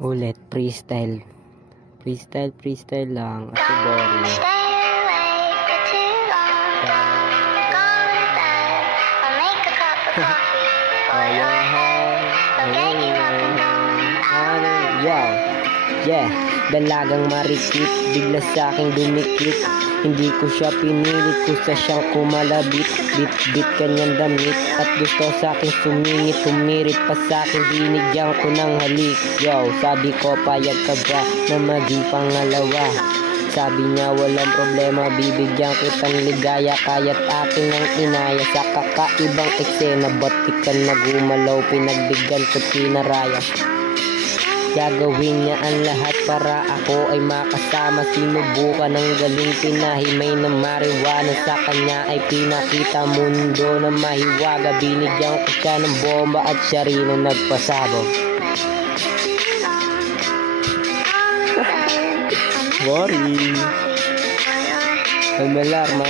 Ulit, freestyle. Freestyle lang. Kasi boring. Yeah, dalagang marikit, bigla sa aking dumikit. Hindi ko siya pinilit, kusa siyang kumalabit. Bit kanyang damit at gusto sa akin sumingit. Kumirit pa sa akin, binigyan ko ng halik. Yo, sabi ko payag ka ba na maging pangalawa? Sabi niya walang problema, bibigyan kitang ligaya. Kaya't akin ang inaya sa kakaibang eksena. Ba't di ka nagumalaw, pinagbigyan ko pinaraya. Gagawin niya ang lahat para ako ay makasama. Sinubukan ng galing, pinahimay na marijuana. Sa kanya ay pinakita mundo na mahiwaga. Binigyan ko siya ng bomba at siya rin ang nagpasabog. Boring. Ang malarma.